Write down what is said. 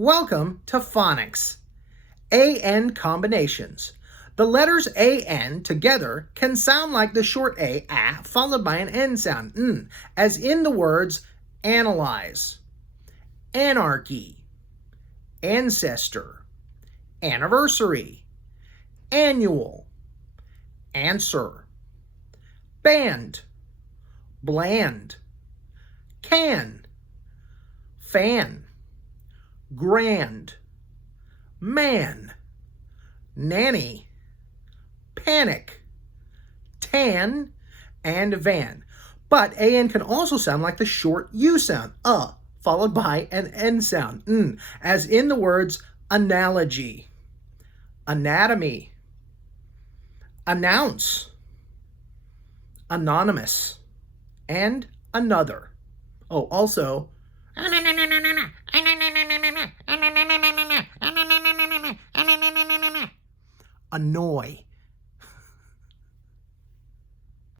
Welcome to Phonics. A-N combinations. The letters A-N together can sound like the short A, followed by an N sound, N, as in the words analyze, anarchy, ancestor, anniversary, annual, answer, band, bland, can, fan, grand, man, nanny, panic, tan, and van. But AN can also sound like the short U sound, followed by an N sound, N, as in the words analogy, anatomy, announce, anonymous, and another. Oh, also, annoy.